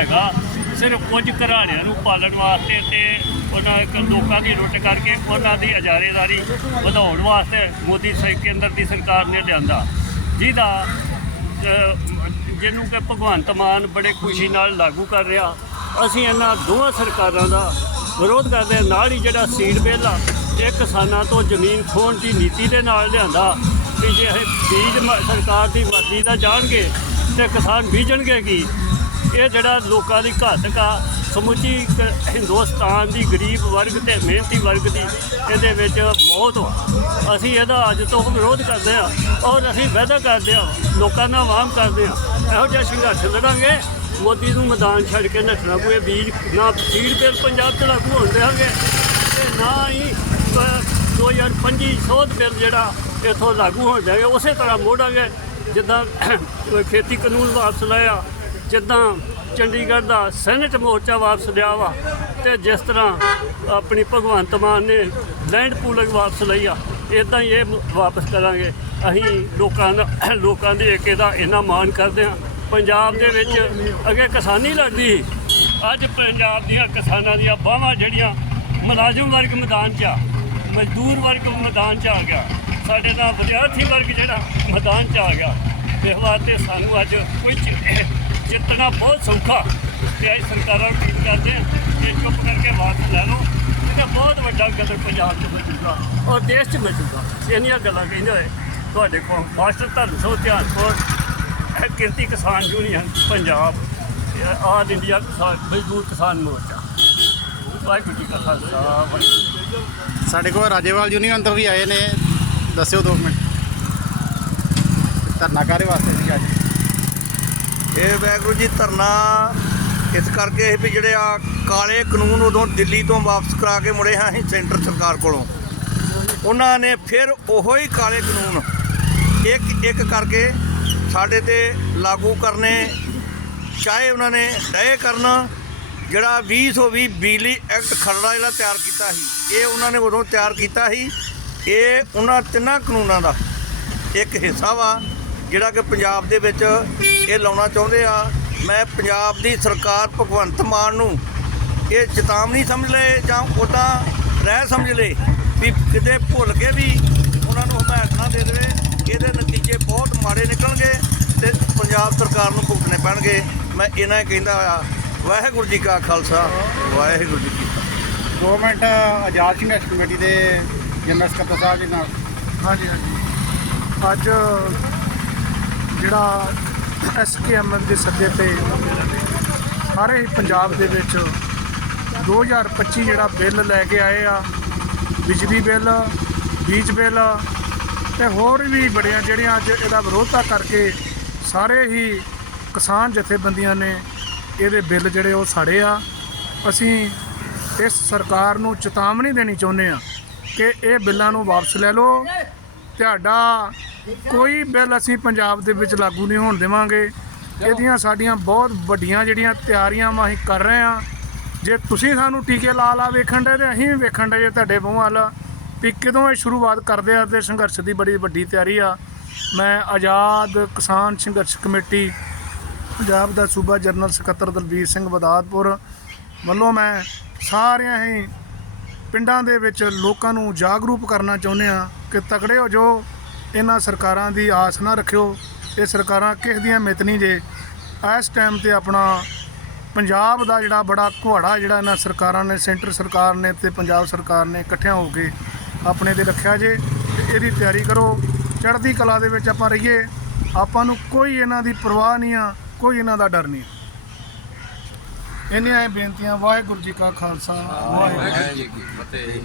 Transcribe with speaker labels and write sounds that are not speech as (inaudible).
Speaker 1: ਹੈਗਾ, ਸਿਰਫ ਕੁਝ ਘਰਾਣਿਆਂ ਨੂੰ ਪਾਲਣ ਵਾਸਤੇ ਤੇ ਉਹਨਾਂ ਲੋਕਾਂ ਦੀ ਲੁੱਟ ਕਰਕੇ ਉਹਨਾਂ ਦੀ ਅਜਾਰੇਦਾਰੀ ਵਧਾਉਣ ਵਾਸਤੇ ਮੋਦੀ ਸੇ, ਕੇਂਦਰ ਦੀ ਸਰਕਾਰ ਨੇ ਲਿਆਂਦਾ। ਜਿਹਦਾ ਜਿਹਨੂੰ ਕਿ ਭਗਵੰਤ ਮਾਨ ਬੜੇ ਖੁਸ਼ੀ ਨਾਲ ਲਾਗੂ ਕਰ ਰਿਹਾ। ਅਸੀਂ ਇਹਨਾਂ ਦੋਵਾਂ ਸਰਕਾਰਾਂ ਦਾ ਵਿਰੋਧ ਕਰਦੇ ਹਾਂ। ਨਾਲ ਹੀ ਜਿਹੜਾ ਸੀਡ ਬਿੱਲ ਆ, ਇਹ ਕਿਸਾਨਾਂ ਤੋਂ ਜ਼ਮੀਨ ਖੋਹਣ ਦੀ ਨੀਤੀ ਦੇ ਨਾਲ ਲਿਆਂਦਾ। ਵੀ ਜੇ ਇਹ ਬੀਜ ਸਰਕਾਰ ਦੀ ਮਰਜ਼ੀ ਦਾ ਜਾਣਗੇ ਤੇ ਕਿਸਾਨ ਬੀਜਣਗੇ ਕੀ? ਇਹ ਜਿਹੜਾ ਲੋਕਾਂ ਦੀ ਘਾਤਕ ਆ ਸਮੁੱਚੀ ਹਿੰਦੁਸਤਾਨ ਦੀ ਗਰੀਬ ਵਰਗ ਤੇ ਮਿਹਨਤੀ ਵਰਗ ਦੀ ਇਹਦੇ ਵਿੱਚ ਬਹੁਤ ਵਾ ਅਸੀਂ ਇਹਦਾ ਅੱਜ ਤੋਂ ਵਿਰੋਧ ਕਰਦੇ ਹਾਂ ਔਰ ਅਸੀਂ ਵਾਅਦਾ ਕਰਦੇ ਹਾਂ ਲੋਕਾਂ ਨਾਲ ਆਵਾਮ ਕਰਦੇ ਹਾਂ ਇਹੋ ਜਿਹਾ ਸੰਘਰਸ਼ ਲੜਾਂਗੇ। ਮੋਦੀ ਨੂੰ ਮੈਦਾਨ ਛੱਡ ਕੇ ਨੱਠਣਾ ਪਵੇ ਬੀਜ ਨਾ ਸੀਡ ਬਿੱਲ ਪੰਜਾਬ 'ਚ ਲਾਗੂ ਹੋਣ ਦੇਵਾਂਗੇ ਤੇ ਨਾ ਹੀ ਅ, 2025 ਸੋਧ ਬਿੱਲ ਜਿਹੜਾ ਇੱਥੋਂ ਲਾਗੂ ਹੋਣ ਜਾਏਗਾ ਉਸੇ ਤਰ੍ਹਾਂ ਮੋੜਾਂਗੇ। ਜਿੱਦਾਂ ਖੇਤੀ ਕਾਨੂੰਨ ਵਾਪਸ ਲਾਇਆ ਜਿੱਦਾਂ ਚੰਡੀਗੜ੍ਹ ਦਾ ਸੈਨੇਟ ਮੋਰਚਾ ਵਾਪਸ ਲਿਆ ਵਾ ਤੇ ਜਿਸ ਤਰ੍ਹਾਂ ਆਪਣੀ ਭਗਵੰਤ ਮਾਨ ਨੇ ਲੈਂਡ ਪੂਲਿੰਗ ਵਾਪਸ ਲਈ ਆ ਇਦਾਂ ਹੀ ਇਹ ਵਾਪਸ ਕਰਾਂਗੇ। ਅਸੀਂ ਲੋਕਾਂ ਦਾ, (coughs) ਲੋਕਾਂ ਦੇ ਏਕੇ ਦਾ ਇੰਨਾ ਮਾਣ ਕਰਦੇ ਹਾਂ। ਪੰਜਾਬ ਦੇ ਵਿੱਚ ਅੱਗੇ ਕਿਸਾਨੀ ਲੜਦੀ ਸੀ। ਅੱਜ ਪੰਜਾਬ ਦੀਆਂ ਕਿਸਾਨਾਂ ਦੀਆਂ ਬਾਹਾਂ ਜਿਹੜੀਆਂ ਮੁਲਾਜ਼ਮ ਵਰਗ ਮੈਦਾਨ 'ਚ ਆ, ਮਜ਼ਦੂਰ ਵਰਗ ਮੈਦਾਨ 'ਚ ਆ ਗਿਆ। ਸਾਡੇ ਦਾ ਵਿਦਿਆਰਥੀ ਵਰਗ ਜਿਹੜਾ ਮੈਦਾਨ 'ਚ ਆ ਗਿਆ। ਇਸ ਵਾਸਤੇ ਸਾਨੂੰ ਅੱਜ ਕੋਈ ਜਿੱਤਣਾ ਬਹੁਤ ਸੌਖਾ। ਤੇ ਅਸੀਂ ਸਰਕਾਰਾਂ ਨੂੰ ਅਪੀਲ ਕਰਦੇ ਹਾਂ ਕਿ ਚੁੱਪ ਕਰਕੇ ਵਾਪਸ ਲੈ ਲਓ। ਤੇ ਬਹੁਤ ਵੱਡਾ ਕਦਰ ਪੰਜਾਬ 'ਚ ਬਚੂਗਾ ਔਰ ਦੇਸ਼ 'ਚ ਬਚੂਗਾ ਇੰਨੀਆਂ ਗੱਲਾਂ ਕਹਿੰਦੇ ਹੋਏ ਤੁਹਾਡੇ ਕੋਲ ਮਾਸਟਰ ਧਰਮ ਸੋ Dhianpur Kirti Kisan union Punjab all India ਕਿਸਾਨ ਮਜ਼ਦੂਰ ਕਿਸਾਨ ਮੋਰਚਾ। ਵਾਹਿਗੁਰੂ ਜੀ ਕਾ ਖਾਲਸਾ, ਵਾਹਿਗੁਰੂ ਜੀ
Speaker 2: ਸਾਡੇ ਕੋਲ ਰਾਜੇਵਾਲ ਯੂਨੀਅਨ ਤੋਂ ਵੀ ਆਏ ਨੇ। ਦੱਸਿਓ 2 ਮਿੰਟ। ਧਰਨਾ ਕਾਰੇ ਵਾਸਤੇ ਸੀ ਅੱਜ?
Speaker 3: ਇਹ ਵੈਗੁਰੂ ਜੀ ਧਰਨਾ ਇਸ ਕਰਕੇ ਵੀ ਜਿਹੜੇ ਆ ਕਾਲੇ ਕਾਨੂੰਨ ਉਦੋਂ ਦਿੱਲੀ ਤੋਂ ਵਾਪਸ ਕਰਾ ਕੇ ਮੁੜੇ ਹਾਂ ਅਸੀਂ ਸੈਂਟਰ ਸਰਕਾਰ ਕੋਲੋਂ। ਉਹਨਾਂ ਨੇ ਫਿਰ ਉਹੋ ਹੀ ਕਾਲੇ ਕਾਨੂੰਨ ਇੱਕ ਇੱਕ ਕਰਕੇ ਸਾਡੇ ਤੇ ਲਾਗੂ ਕਰਨੇ, ਚਾਹੇ ਉਹਨਾਂ ਨੇ ਡਏ ਕਰਨਾ, ਜਿਹੜਾ 2020 ਬਿਜਲੀ ਐਕਟ ਖਰੜਾ ਜਿਹੜਾ ਤਿਆਰ ਕੀਤਾ ਸੀ, ਇਹ ਉਹਨਾਂ ਨੇ ਉਦੋਂ ਤਿਆਰ ਕੀਤਾ ਸੀ। ਇਹ ਉਹਨਾਂ ਤਿੰਨਾਂ ਕਾਨੂੰਨਾਂ ਦਾ ਇੱਕ ਹਿੱਸਾ ਵਾ, ਜਿਹੜਾ ਕਿ ਪੰਜਾਬ ਦੇ ਵਿੱਚ ਇਹ ਲਾਉਣਾ ਚਾਹੁੰਦੇ ਆ। ਮੈਂ ਪੰਜਾਬ ਦੀ ਸਰਕਾਰ ਭਗਵੰਤ ਮਾਨ ਨੂੰ ਇਹ ਚੇਤਾਵਨੀ ਸਮਝ ਲਏ ਜਾਂ ਉਹਦਾ ਰਹਿ ਸਮਝ ਲਏ ਵੀ ਕਿਤੇ ਭੁੱਲ ਕੇ ਵੀ ਉਹਨਾਂ ਨੂੰ ਹਮਾਇਤ ਨਾ ਦੇ ਦੇਵੇ। ਇਹਦੇ ਨਤੀਜੇ ਬਹੁਤ ਮਾੜੇ ਨਿਕਲਣਗੇ ਤੇ ਪੰਜਾਬ ਸਰਕਾਰ ਨੂੰ ਭੁਗਤਣੇ ਪੈਣਗੇ। ਮੈਂ ਇਹਨਾਂ ਹੀ ਕਹਿੰਦਾ ਆ। ਵਾਹਿਗੁਰੂ ਜੀ ਕਾ ਖਾਲਸਾ ਵਾਹਿਗੁਰੂ ਜੀ ਕੀ ਫਤਿਹ।
Speaker 2: 2 ਮਿੰਟ ਆਜ਼ਾਦ ਸੰਘਰਸ਼ ਕਮੇਟੀ ਦੇ ਜਨਰਲ ਸਕੱਤਰ ਸਾਹਿਬ ਜੀ ਨਾਲ।
Speaker 4: ਹਾਂਜੀ ਹਾਂਜੀ। ਅੱਜ ਜਿਹੜਾ ਐਸਕੇਐਮਐਮ ਦੇ ਸੱਦੇ ਤੇ ਸਾਰੇ ਪੰਜਾਬ ਦੇ ਵਿੱਚ 2025 ਜਿਹੜਾ ਬਿੱਲ ਲੈ ਕੇ ਆਏ ਆ, ਬਿਜਲੀ ਬਿੱਲ, ਬੀਜ ਬਿੱਲ ਤੇ ਹੋਰ ਵੀ ਬੜੀਆਂ ਜਿਹੜੀਆਂ ਅੱਜ ਇਹਦਾ ਵਿਰੋਧਤਾ ਕਰਕੇ ਸਾਰੇ ਹੀ ਕਿਸਾਨ ਜਥੇਬੰਦੀਆਂ ਨੇ ਇਹਦੇ ਬਿੱਲ ਜਿਹੜੇ ਉਹ ਸਾੜੇ ਆ। ਅਸੀਂ ਇਸ ਸਰਕਾਰ ਨੂੰ ਚੇਤਾਵਨੀ ਦੇਣੀ ਚਾਹੁੰਦੇ ਆ ਕਿ ਇਹ ਬਿੱਲਾਂ ਨੂੰ ਵਾਪਸ ਲੈ ਲਓ। ਤੁਹਾਡਾ ਕੋਈ ਬਿੱਲ ਅਸੀਂ ਪੰਜਾਬ ਦੇ ਵਿੱਚ ਲਾਗੂ ਨਹੀਂ ਹੋਣ ਦੇਵਾਂਗੇ। ਇਹਦੀਆਂ ਸਾਡੀਆਂ ਬਹੁਤ ਵੱਡੀਆਂ ਜਿਹੜੀਆਂ ਤਿਆਰੀਆਂ ਵਾ ਅਸੀਂ ਕਰ ਰਹੇ ਹਾਂ ਜੇ ਤੁਸੀਂ ਸਾਨੂੰ ਟੀਕੇ ਲਾ ਲਾ ਵੇਖਣ ਦੇ ਤੇ ਅਸੀਂ ਵੀ ਵੇਖਣ ਦੇ ਜੇ ਤੁਹਾਡੇ ਮੂੰਹ ਵਾਲਾ ਵੀ ਕਦੋਂ ਇਹ ਸ਼ੁਰੂਆਤ ਕਰਦੇ ਆ ਤੇ ਸੰਘਰਸ਼ ਦੀ ਬੜੀ ਵੱਡੀ ਤਿਆਰੀ ਆ। ਮੈਂ ਆਜ਼ਾਦ ਕਿਸਾਨ ਸੰਘਰਸ਼ ਕਮੇਟੀ, ਪੰਜਾਬ ਦਾ ਸੂਬਾ ਜਨਰਲ ਸਕੱਤਰ ਦਲਬੀਰ ਸਿੰਘ ਬਦਾਦਪੁਰ ਵੱਲੋਂ ਮੈਂ ਸਾਰਿਆਂ ਹੀ ਪਿੰਡਾਂ ਦੇ ਵਿੱਚ ਲੋਕਾਂ ਨੂੰ ਜਾਗਰੂਕ ਕਰਨਾ ਚਾਹੁੰਦੇ ਆ ਕਿ ਤਕੜੇ ਹੋ ਜੋ ਇਹਨਾਂ ਸਰਕਾਰਾਂ ਦੀ ਆਸ ਨਾ ਰੱਖਿਓ। ਇਹ ਸਰਕਾਰਾਂ ਕਿਸ ਦੀਆਂ ਮਿੱਤ ਨਹੀਂ ਜੇ। ਇਸ ਟਾਈਮ ਤੇ ਆਪਣਾ ਪੰਜਾਬ ਦਾ ਜਿਹੜਾ ਬੜਾ ਘੁਆੜਾ ਜਿਹੜਾ ਇਹਨਾਂ ਸਰਕਾਰਾਂ ਨੇ, ਸੈਂਟਰ ਸਰਕਾਰ ਨੇ ਤੇ ਪੰਜਾਬ ਸਰਕਾਰ ਨੇ ਇਕੱਠਿਆਂ ਹੋ ਕੇ ਆਪਣੇ ਤੇ ਰੱਖਿਆ ਜੇ, ਤੇ ਇਹਦੀ ਤਿਆਰੀ ਕਰੋ। ਚੜ੍ਹਦੀ ਕਲਾ ਦੇ ਵਿੱਚ ਆਪਾਂ ਰਹੀਏ। ਆਪਾਂ ਨੂੰ ਕੋਈ ਇਹਨਾਂ ਦੀ ਪਰਵਾਹ ਨਹੀਂ ਆ, ਕੋਈ ਇਹਨਾਂ ਦਾ ਡਰ ਨਹੀਂ ਇਹਨੀਆਂ ਹੀ ਬੇਨਤੀਆਂ, ਵਾਹਿਗੁਰੂ ਜੀ ਕਾ ਖਾਲਸਾ ਵਾਹਿਗੁਰੂ
Speaker 5: ਵਾਹਿਗੁਰੂ ਜੀ ਕੀ ਫਤਿਹ।